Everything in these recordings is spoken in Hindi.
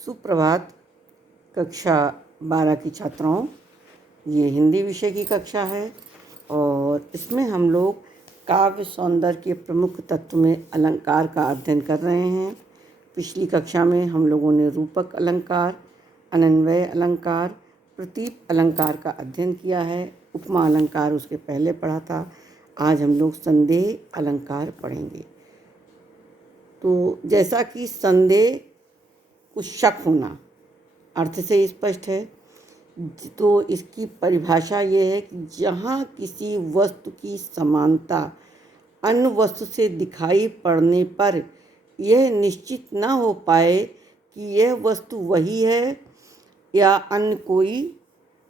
सुप्रभात। कक्षा 12 की छात्राओं, ये हिंदी विषय की कक्षा है और इसमें हम लोग काव्य सौंदर्य के प्रमुख तत्व में अलंकार का अध्ययन कर रहे हैं। पिछली कक्षा में हम लोगों ने रूपक अलंकार, अनन्वय अलंकार, प्रतीप अलंकार का अध्ययन किया है। उपमा अलंकार उसके पहले पढ़ा था। आज हम लोग संदेह अलंकार पढ़ेंगे। तो जैसा कि संदेह कुछ शक होना अर्थ से स्पष्ट है, तो इसकी परिभाषा ये है कि जहाँ किसी वस्तु की समानता अन्य वस्तु से दिखाई पड़ने पर यह निश्चित न हो पाए कि यह वस्तु वही है या अन्य कोई,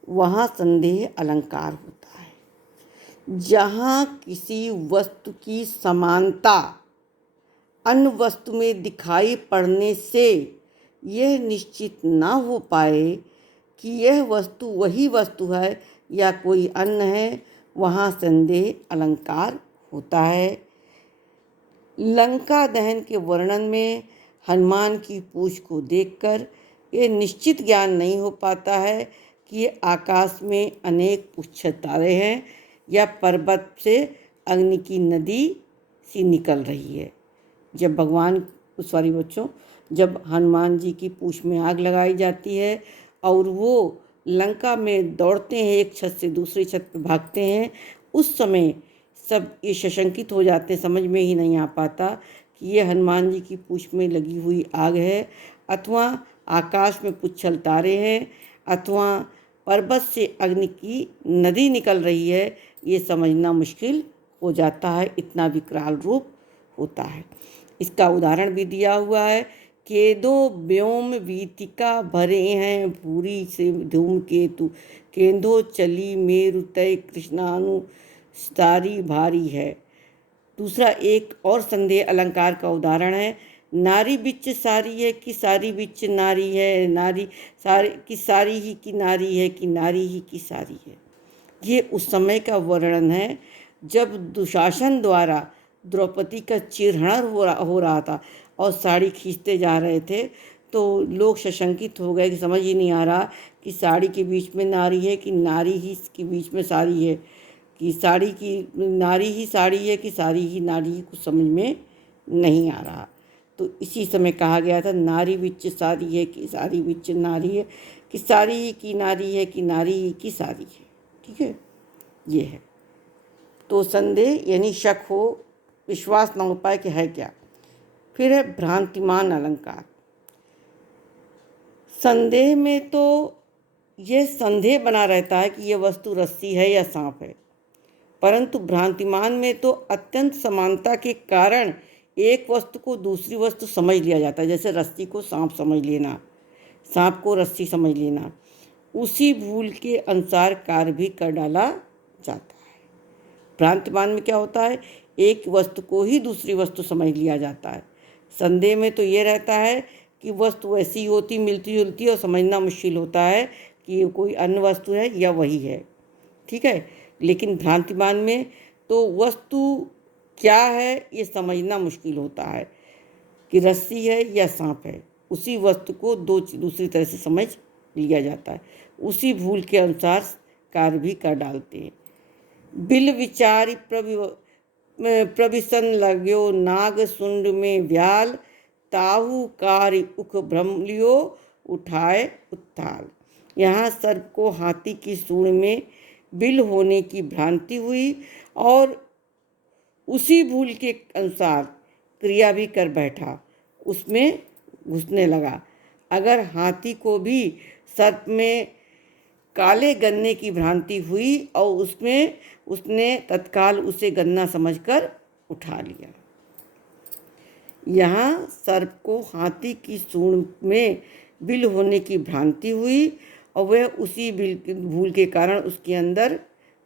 वहाँ संदेह अलंकार होता है। जहाँ किसी वस्तु की समानता अन्य वस्तु में दिखाई पड़ने से यह निश्चित न हो पाए कि यह वस्तु वही वस्तु है या कोई अन्य है, वहाँ संदेह अलंकार होता है। लंका दहन के वर्णन में हनुमान की पूँछ को देखकर ये निश्चित ज्ञान नहीं हो पाता है कि ये आकाश में अनेक पुच्छ तारे हैं या पर्वत से अग्नि की नदी सी निकल रही है। जब हनुमान जी की पूँछ में आग लगाई जाती है और वो लंका में दौड़ते हैं, एक छत से दूसरी छत पर भागते हैं, उस समय सब ये सशंकित हो जाते हैं। समझ में ही नहीं आ पाता कि ये हनुमान जी की पूँछ में लगी हुई आग है अथवा आकाश में पुच्छल तारे हैं अथवा पर्वत से अग्नि की नदी निकल रही है। ये समझना मुश्किल हो जाता है, इतना विकराल रूप होता है। इसका उदाहरण भी दिया हुआ है। केदो व्योम वीतिका भरे हैं भूरी से धूमकेतु, केंदो चली मेरु तय कृष्णानु सारी भारी है। दूसरा एक और संदेह अलंकार का उदाहरण है। नारी बिच सारी है कि सारी बिच नारी है, नारी सारी की सारी ही की नारी है कि नारी ही की सारी है। ये उस समय का वर्णन है जब दुशासन द्वारा द्रौपदी का चिरहरण हो रहा था और साड़ी खींचते जा रहे थे, तो लोग सशंकित हो गए कि समझ ही नहीं आ रहा कि साड़ी के बीच में नारी है कि नारी ही के बीच में साड़ी है, कि साड़ी की नारी ही साड़ी है कि साड़ी ही नारी ही, कुछ समझ में नहीं आ रहा। तो इसी समय कहा गया था नारी बिच साड़ी है कि साड़ी बिच नारी है, कि साड़ी ही की नारी है कि नारी ही की साड़ी है। ठीक है, ये है। तो संदेह यानी शक हो, विश्वास न हो पाए कि है क्या। फिर है भ्रांतिमान अलंकार। संदेह में तो यह संदेह बना रहता है कि यह वस्तु रस्सी है या सांप है, परंतु भ्रांतिमान में तो अत्यंत समानता के कारण एक वस्तु को दूसरी वस्तु समझ लिया जाता है। जैसे रस्सी को सांप समझ लेना, सांप को रस्सी समझ लेना, उसी भूल के अनुसार कार्य भी कर डाला जाता है। भ्रांतिमान में क्या होता है, एक वस्तु को ही दूसरी वस्तु समझ लिया जाता है। संदेह में तो ये रहता है कि वस्तु ऐसी होती मिलती जुलती और समझना मुश्किल होता है कि ये कोई अन्य वस्तु है या वही है। ठीक है, लेकिन भ्रांतिमान में तो वस्तु क्या है ये समझना मुश्किल होता है कि रस्सी है या सांप है। उसी वस्तु को दूसरी तरह से समझ लिया जाता है, उसी भूल के अनुसार कार्य भी कर डालते हैं। बिल विचारी प्रविशन लग्यो नाग सुंड में व्याल, ताहु कार्य उख भ्रमलियो उठाए उत्थाल। यहाँ सर्प को हाथी की सूंड में बिल होने की भ्रांति हुई और उसी भूल के अनुसार क्रिया भी कर बैठा, उसमें घुसने लगा। अगर हाथी को भी सर्प में काले गन्ने की भ्रांति हुई और उसने तत्काल उसे गन्ना समझकर उठा लिया। यहाँ सर्प को हाथी की सूंड में बिल होने की भ्रांति हुई और वह उसी भूल के कारण उसके अंदर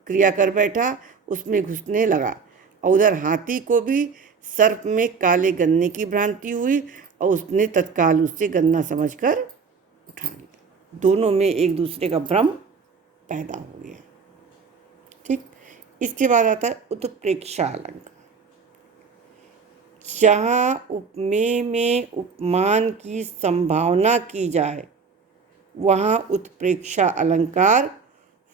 क्रिया कर बैठा, उसमें घुसने लगा। और उधर हाथी को भी सर्प में काले गन्ने की भ्रांति हुई और उसने तत्काल उससे गन्ना समझकर उठा लिया। दोनों में एक दूसरे का भ्रम पैदा हो गया। ठीक, इसके बाद आता है उत्प्रेक्षा अलंकार। जहाँ उपमेय में उपमान की संभावना की जाए वहाँ उत्प्रेक्षा अलंकार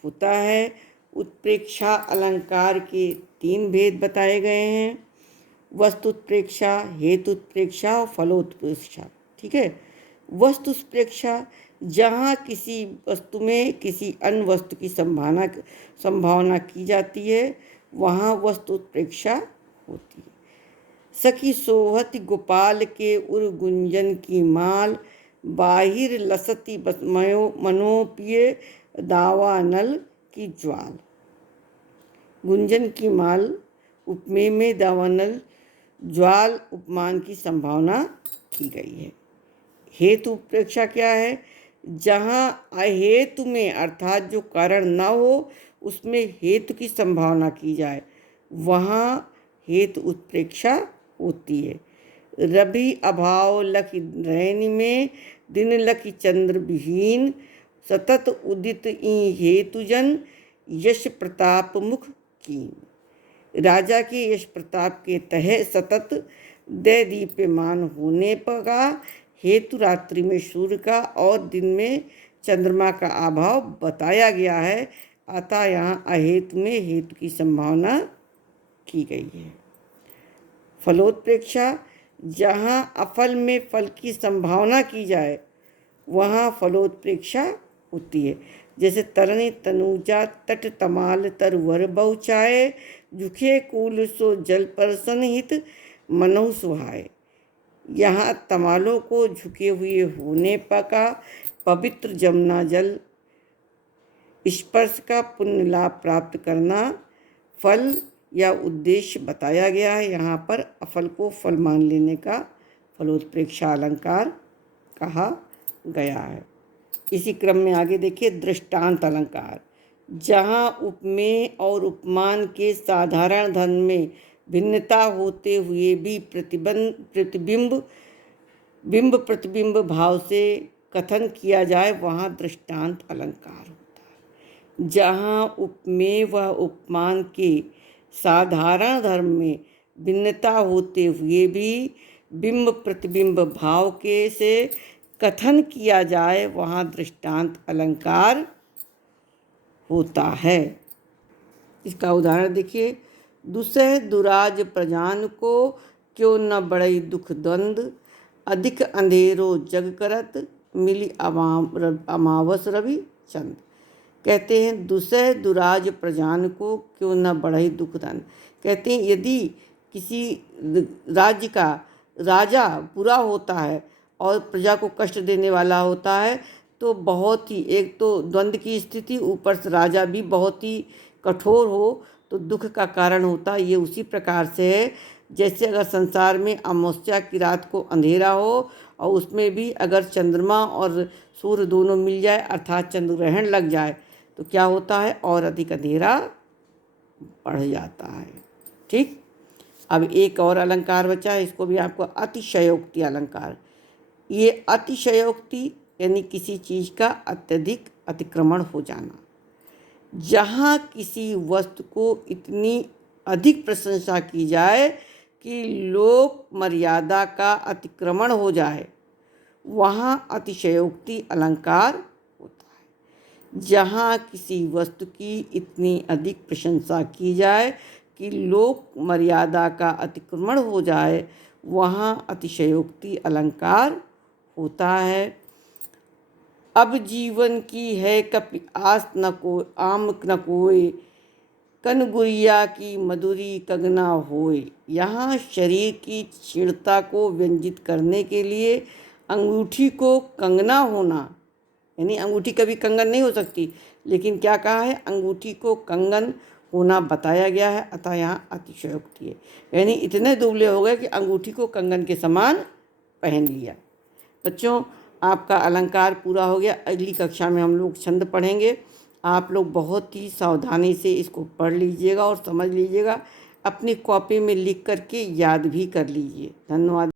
होता है। उत्प्रेक्षा अलंकार के 3 भेद बताए गए हैं, वस्तुत्प्रेक्षा, हेतुत्प्रेक्षा और फलोत्प्रेक्षा। ठीक है। वस्तुत्प्रेक्षा जहाँ किसी वस्तु में किसी अन्य वस्तु की संभावना की जाती है वहाँ वस्तुत्प्रेक्षा होती है। सखी सोहत गोपाल के उर गुंजन की माल, बाहिर लसती मनोपिय दावानल की ज्वाल। गुंजन की माल उपमेय में दावानल ज्वाल उपमान की संभावना की गई है। हेतु उत्प्रेक्षा क्या है? जहाँ अहेतु में अर्थात जो कारण न हो उसमें हेतु की संभावना की जाए वहाँ हेतु उत्प्रेक्षा होती है। रवि अभाव लख रैन में, दिन लख चंद्र विहीन, सतत उदित ई हेतुजन, यश प्रताप मुख कीन। राजा के यश प्रताप के तह सतत दय दीप्यमान होने का हेतु रात्रि में सूर्य का और दिन में चंद्रमा का अभाव बताया गया है, अतः यहाँ अहेतु में हेतु की संभावना की गई है। फलोत्प्रेक्षा जहाँ अफल में फल की संभावना की जाए वहाँ फलोत्प्रेक्षा होती है। जैसे तरणी तनुजा तट तमाल तरवर बहुचाए, झुके कूल सो जल पर सनहित मनहु सुहाए। यहाँ तमालों को झुके हुए होने का पवित्र जमुना जल स्पर्श का पुण्य लाभ प्राप्त करना फल या उद्देश्य बताया गया है। यहाँ पर अफल को फल मान लेने का फलोत्प्रेक्षा अलंकार कहा गया है। इसी क्रम में आगे देखिए दृष्टांत अलंकार। जहाँ उपमेय और उपमान के साधारण धर्म में भिन्नता होते हुए भी बिंब प्रतिबिंब भाव से कथन किया जाए वहाँ दृष्टांत अलंकार होता है। जहाँ उपमेय व उपमान के साधारण धर्म में भिन्नता होते हुए भी बिंब प्रतिबिंब भाव के से कथन किया जाए वहाँ दृष्टांत अलंकार होता है। इसका उदाहरण देखिए। दुसह दुराज प्रजान को क्यों न बढ़ई दुख द्वंद, अधिक अंधेरो जग करत मिली अमावस रवि चंद। कहते हैं दुसह दुराज प्रजान को क्यों न बढ़ई दुख द्वंद। कहते हैं यदि किसी राज्य का राजा बुरा होता है और प्रजा को कष्ट देने वाला होता है तो बहुत ही एक तो द्वंद्व की स्थिति, ऊपर से राजा भी बहुत ही कठोर हो तो दुख का कारण होता है। ये उसी प्रकार से है जैसे अगर संसार में अमावस्या की रात को अंधेरा हो और उसमें भी अगर चंद्रमा और सूर्य दोनों मिल जाए अर्थात चंद्र ग्रहण लग जाए तो क्या होता है और अधिक अंधेरा बढ़ जाता है। ठीक। अब एक और अलंकार बचा है, इसको भी आपको अतिशयोक्ति अलंकार। ये अतिशयोक्ति यानी किसी चीज़ का अत्यधिक अतिक्रमण हो जाना। जहाँ किसी वस्तु को इतनी अधिक प्रशंसा की जाए कि लोक मर्यादा का अतिक्रमण हो जाए वहाँ अतिशयोक्ति अलंकार होता है। जहाँ किसी वस्तु की इतनी अधिक प्रशंसा की जाए कि लोक मर्यादा का अतिक्रमण हो जाए वहाँ अतिशयोक्ति अलंकार होता है। अब जीवन की है कपि आस न को आम न कोय, कन गुड़िया की मधुरी कंगना होय। यहाँ शरीर की क्षीणता को व्यंजित करने के लिए अंगूठी को कंगना होना, यानी अंगूठी कभी कंगन नहीं हो सकती, लेकिन क्या कहा है अंगूठी को कंगन होना बताया गया है, अतः यहाँ अतिशयोक्ति है। यानी इतने दुबले हो गए कि अंगूठी को कंगन के समान पहन लिया। बच्चों आपका अलंकार पूरा हो गया। अगली कक्षा में हम लोग छंद पढ़ेंगे। आप लोग बहुत ही सावधानी से इसको पढ़ लीजिएगा और समझ लीजिएगा। अपनी कॉपी में लिख करके याद भी कर लीजिए। धन्यवाद।